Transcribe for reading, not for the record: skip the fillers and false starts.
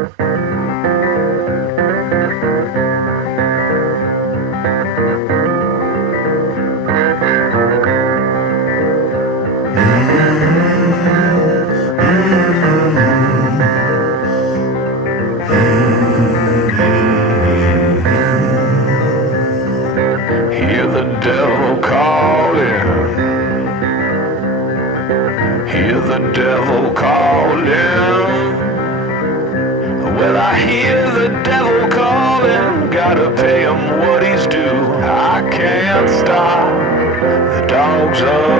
Hear the devil calling. Hear the devil calling. Well, I hear the devil calling. Gotta pay him what he's due. I can't stop the dogs of